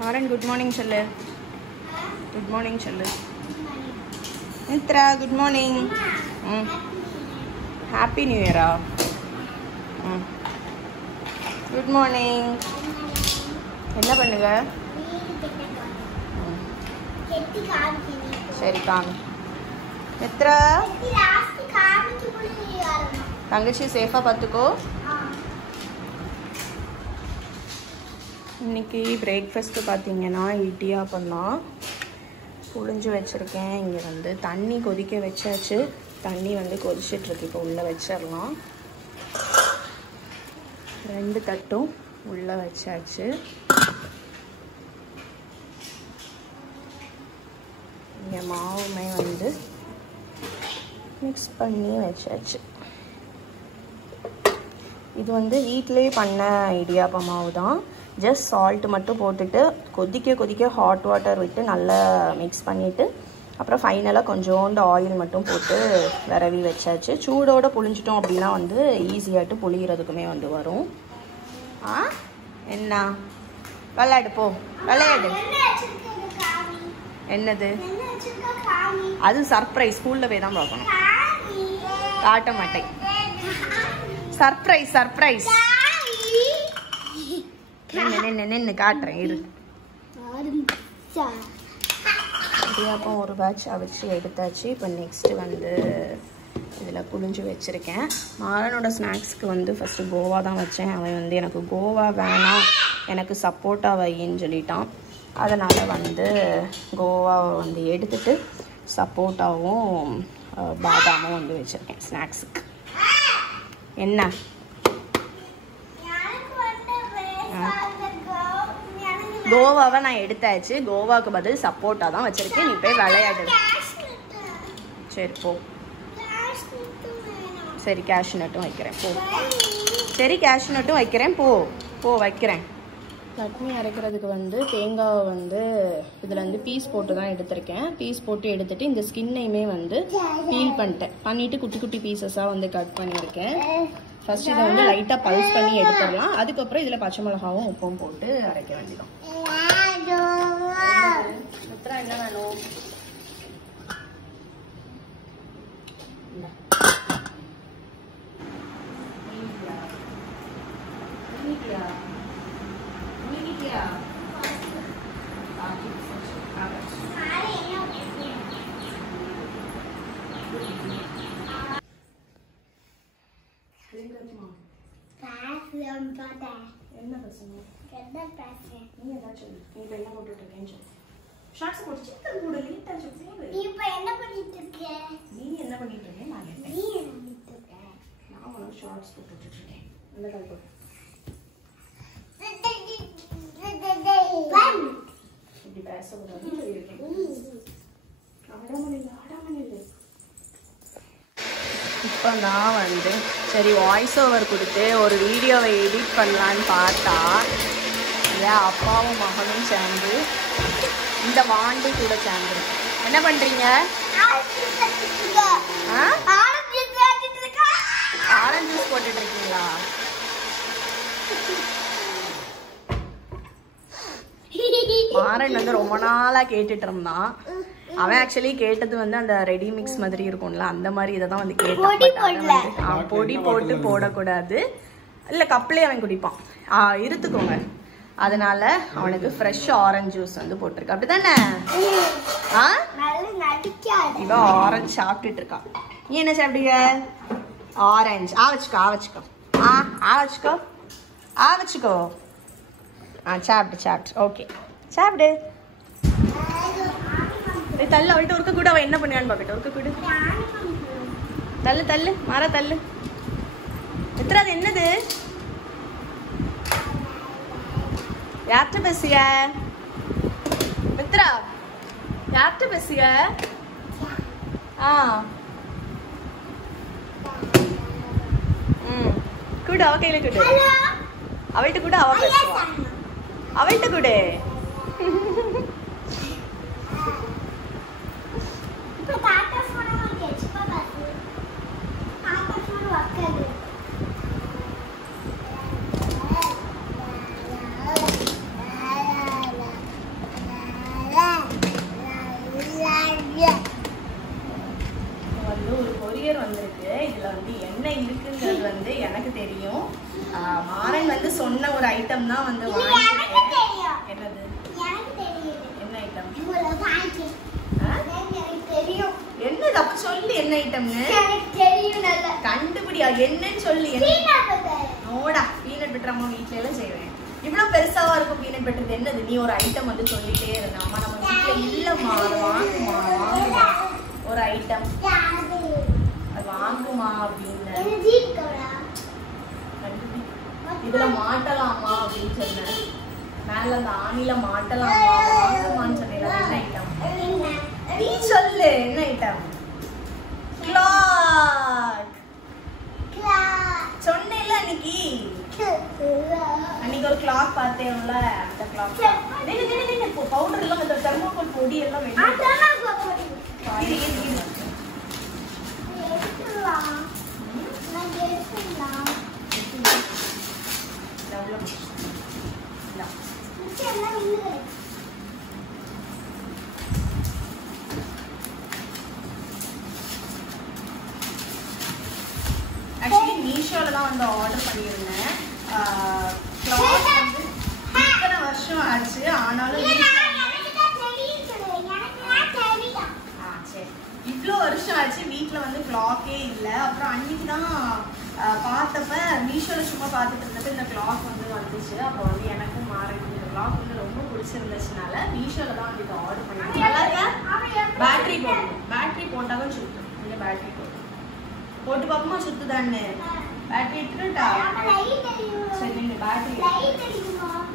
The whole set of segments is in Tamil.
Maran, good morning, Challe. Good morning, Challe. Mitra, good morning. Happy New Year. Good morning. என்ன பண்ணுங்க? சரி காமி. மித்ரா தங்கச்சி சேஃபா பார்த்துக்கோ. இன்னைக்கு பிரேக்ஃபாஸ்ட்டு பார்த்தீங்கன்னா இடியாப்பம் தான் புழிஞ்சு வச்சுருக்கேன். இங்கே வந்து தண்ணி கொதிக்க வச்சாச்சு. தண்ணி வந்து கொதிச்சிட்ருக்கு. இப்போ உள்ளே வச்சிடலாம். 2 தட்டும் உள்ளே வச்சாச்சு. இங்கே மாவுமே வந்து மிக்ஸ் பண்ணி வச்சாச்சு. இது வந்து வீட்டிலே பண்ண இடியாப்ப மாவு தான். ஜஸ்ட் சால்ட் மட்டும் போட்டுட்டு கொதிக்க ஹாட் வாட்டர் விட்டு நல்லா மிக்ஸ் பண்ணிவிட்டு அப்புறம் ஃபைனலாக கொஞ்சோண்டு ஆயில் மட்டும் போட்டு விரவி வச்சாச்சு. சூடோடு புழிஞ்சிட்டோம் அப்படின்னா வந்து ஈஸியாகிட்டு புளிகிறதுக்குமே வந்து வரும். என்ன விளையாடு போ விளையாடு. என்னது அது சர்ப்ரைஸ். ஸ்கூலில் போய் தான் பார்க்கணும். காட்ட மாட்டேன். Surprise surprise. நின்று காட்டுறேன் இரு. இடியாப்பம் ஒரு பேட்ச் அவிச்சு எடுத்தாச்சு. இப்போ நெக்ஸ்ட்டு வந்து இதில் புழிஞ்சு வச்சுருக்கேன். மாறனோட ஸ்நாக்ஸ்க்கு வந்து ஃபஸ்ட்டு கோவா தான் வச்சேன். அவன் வந்து எனக்கு கோவா வேணாம், எனக்கு சப்போட்டா வையின்னு சொல்லிட்டான். அதனால் வந்து கோவாவை வந்து எடுத்துட்டு சப்போட்டாவும் பாதாமும் வந்து வச்சுருக்கேன் ஸ்நாக்ஸுக்கு. என்ன கோவாவை நான் எடுத்தாச்சு. கோவாவுக்கு பதில் சப்போட்டா தான் வச்சுருக்கேன். நீ போய் விளையாடு. சரி போ. சரி கேஷ்நட்டும் வைக்கிறேன் போ. சரி கேஷ்நட்டும் வைக்கிறேன் போ போ வைக்கிறேன். சட்னி அரைக்கிறதுக்கு வந்து தேங்காவை வந்து இதில் வந்து பீஸ் போட்டு தான் எடுத்திருக்கேன். பீஸ் போட்டு எடுத்துகிட்டு இந்த ஸ்கின்னையுமே வந்து பீல் பண்ணிவிட்டு குட்டி குட்டி பீசஸாக வந்து கட் பண்ணியிருக்கேன். ஃபர்ஸ்ட் இதை வந்து லைட்டாக பல்ஸ் பண்ணி எடுத்துடலாம். அதுக்கப்புறம் இதில் பச்சை மிளகாவும் உப்பும் போட்டு அரைக்க வேண்டியதான். என்ன வேணும்? என்ன பிரச்சனை? நீ ஏதாச்சும் நீ இப்போ என்ன போட்டுட்டு இருக்கேன்னு சொல்லு. ஷார்ட்ஸ் போட்டு சிக்கன் கூட லேட்டா சொல்லு. நீ இப்போ என்ன பண்ணிட்டு இருக்க? நீ என்ன பண்ணிட்டு இருக்க? நான் கேட்டேன். நீ என்ன பண்ணிட்டு இருக்க? நான் ஒரு ஷார்ட்ஸ் போட்டுட்டு இருக்கேன். நல்ல கால் போடு. இப்படி பேசக்கூடாதுன்னு சொல்லியிருக்கேன். ஆடாமணில் இப்போ நான் வந்து சரி வாய்ஸ் ஓவர் கொடுத்து ஒரு வீடியோவை எடிட் பண்ணலான்னு பார்த்தா ஏன் அப்பாவும் மகனும் சேர்ந்து இந்த வாண்டு கூட சேர்ந்து என்ன பண்ணுறீங்க? ஆரஞ்சு ஜூஸ் போட்டுட்டு இருக்கீங்களா? மாறன் வந்து ரொம்ப நாளாக கேட்டுட்டு இருந்தான். அவன் ஆக்சுவலி கேட்டது வந்து அந்த ரெடி மிக்ஸ் மாதிரி இருக்கும்ல அந்த மாதிரி இதை தான் வந்து கேட்டான். பொடி போட்டு போடக்கூடாது. இல்லை கப்லேயே அவன் குடிப்பான். இருத்துக்கோங்க. அதனால அவனுக்கு ஃப்ரெஷ் ஆரஞ்சு ஜூஸ் வந்து போட்டிருக்கு. அப்படிதானே? இவன் ஆரஞ்சு சாப்பிட்டுட்டு இருக்கான். நீ என்ன சாப்பிடுங்க? ஆரஞ்சு. ஆவச்சுக்கோ ஆவச்சுக்கோ ஆவச்சுக்கோ ஆவச்சுக்கோ. சாப்பிட்டு சாப்பிட்டு ஓகே சாப்பிடு. தள்ளு அவள்கிட்ட ஒருக்க கூட. அவன் என்ன பண்ணுவான்னு பார்க்கட்டும். ஒருக்க கூட தள்ளு தள்ளு மாற தள்ளு. மித்ரா அது என்னது? யார்கிட்ட பேசிய மித்ரா? யார்கிட்ட பேசிய? கூட அவ கையில கூட. அவள்கிட்ட கூட அவ பேசுவா. அவள்கிட்ட கூட கொரியர் வந்திருக்கு. இதில் வந்து என்ன இருக்குங்கிறது வந்து எனக்கு தெரியும். மாறன் வந்து சொன்ன ஒரு ஐட்டம் தான் வந்து வாங்கியிருக்கேன். என்னது? என்ன ஐட்டம்? என்னது? அப்ப சொல்லு என்ன ஐட்டம்னு. கண்டுபிடியா என்னன்னு சொல்லு. நோடா பீனட் பட்டர் அம்மா வீட்ல எல்லாம் செய்வேன். இவ்வளவு பெருசாவா இருக்கும் பீனட் பட்டர். என்னது? நீ ஒரு ஐட்டம் வந்து சொல்லிட்டே இருந்த. அம்மா நம்ம வீட்டுல இல்லம்மா, அது வாங்குமா வாங்குமா ஒரு ஐட்டம் அது வாங்குமா அப்படின்னு. இதுல மாட்டலாமா அப்படின்னு சொன்னேன். மேல அந்த ஆணில மாட்டலாமா வாங்குமான்னு சொன்னேன். என்ன ஐட்டம் நீ சொல்லு. என்ன ஐட்டம்? கிளாக். சொன்னேன்ல அன்னைக்கு ஒரு கிளாக் பார்த்தேன்ல, அந்த கிளாக். பவுடர் எல்லாம் இந்த தெர்மோகோல் பொடி எல்லாம் ஆக்சுவலி மீஷோல தான் வந்து ஆர்டர் பண்ணியிருந்தேன். இத்தனை வருஷம் ஆச்சு ஆனாலும் சரி இவ்வளோ வருஷம் ஆச்சு வீட்டில் வந்து கிளாக்கே இல்லை. அப்புறம் அன்னைக்கு தான் பார்த்தப்ப மீஷோவில் சும்மா பார்த்துட்டு இருந்தப்ப இந்த கிளாக் வந்து வந்துச்சு. அப்போ வந்து எனக்கும் மாறன் இந்த கிளாக் வந்து ரொம்ப பிடிச்சிருந்துச்சுனால மீஷோவில் தான் வந்து இதை ஆர்டர் பண்ணியிருக்கேன். நல்லா இருக்கா? பேட்டரி போடணும். பேட்டரி போட்டாலும் சுற்றும். இந்த பேட்டரி போட்டு பார்ப்போமா சுத்துதான்னு. பேட்டரி எடுத்துட்டா சரி. இந்த பேட்டரி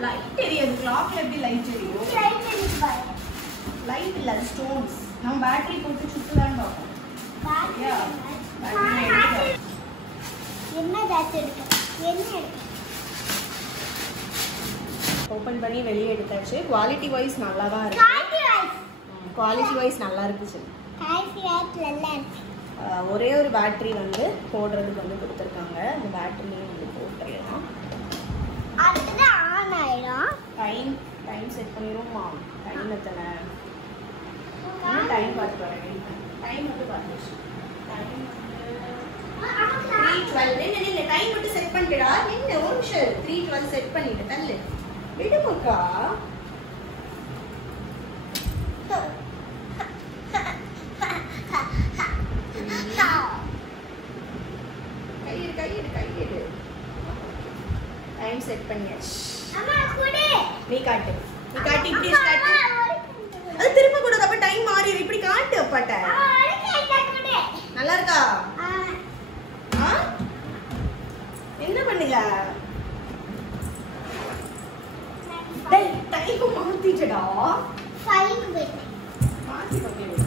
லைட் தெரியாது. கிளாக்ல எப்படி லைட் தெரியும்? லைட் இல்ல, அது ஸ்டோன்ஸ். நம்ம பேட்டரி போட்டு சுத்துதான்னு பார்ப்போம். ஓபன் பண்ணி வெளியே எடுத்தாச்சு. குவாலிட்டி வைஸ் நல்லா தான் இருக்கு. குவாலிட்டி வைஸ் நல்லா இருக்குச்சு. ஒரே ஒரு பேட்டரி வந்து போடுறதுக்கு வந்து கொடுத்துருக்காங்க. அந்த பேட்டரியும் வந்து போட்டுடலாம். டைம் செட் பண்ணிடுவோமா? டைம் எத்தனை? டைம் பார்த்து வரேன். டைம் மட்டும் பார்த்து டைம் 3:12. டைம் மட்டும் செட் பண்ணிட்டா. என்ன ஒரு நிமிஷம் 3:12 செட் பண்ணிட்டு தள்ளு விடுமுக்கா. கையிடு. டைம் செட் பண்ணியாச்சு. நீ காட்டு இப்படி காட்டு. அது திரும்ப கூட அப்ப டைம் மாறிடு. இப்படி காட்டு அப்பாட்ட. நல்லா இருக்கா? என்ன பண்ணுங்க? டைம் மாத்திட்டடா. மாத்தி பண்ணிடு.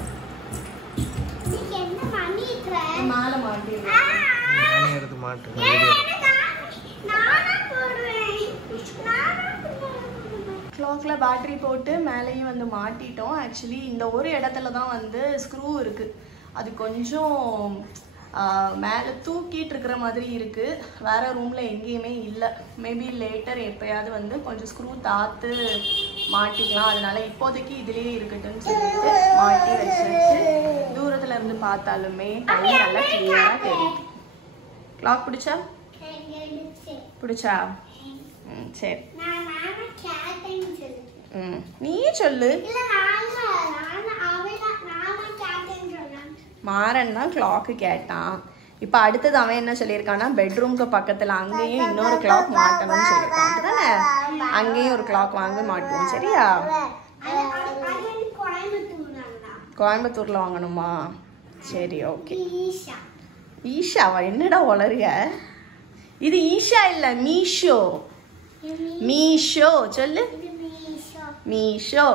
மால மாட்டிடு. நானே எடுத்து மாட்டுறேன். கிளாக்ல பேட்டரி போட்டு மேலேயும் வந்து மாட்டிட்டோம். ஆக்சுவலி இந்த ஒரு இடத்துல தான் வந்து ஸ்க்ரூ இருக்கு. அது கொஞ்சம் மேலே தூக்கிட்டு இருக்கிற மாதிரி இருக்கு. வேற ரூம்ல எங்கேயுமே இல்லை. மேபி லேட்டர் எப்பயாவது வந்து கொஞ்சம் ஸ்க்ரூ தாத்து மாட்டிக்கலாம். அதனால இப்போதைக்கு இதுலயே இருக்கட்டும்னு சொல்லிட்டு மாட்டி வச்சிருச்சு. தூரத்துல இருந்து பார்த்தாலுமே டைம் நல்லா கிளியரா தெரியும். கிளாக் பிடிச்சா? சரி நீயே சொல்லு. மாறன் தான் கிளாக்கு கேட்டான். இப்போ அடுத்தது அவன் என்ன சொல்லியிருக்கான்னா பெட்ரூம்க்கு பக்கத்தில் அங்கேயும் இன்னொரு கிளாக் மாட்டணும்னு சொல்லியிருக்கான். அப்படிதானே? அங்கேயும் ஒரு கிளாக் வாங்கி மாட்டுவோம். சரியா? கோயம்புத்தூர்ல வாங்கணுமா? சரி ஓகே. ஈஷாவா? என்னடா வளருக? இது ஈஷா இல்ல, மீஷோ. மீஷோ சொல்லு. மீஷோ.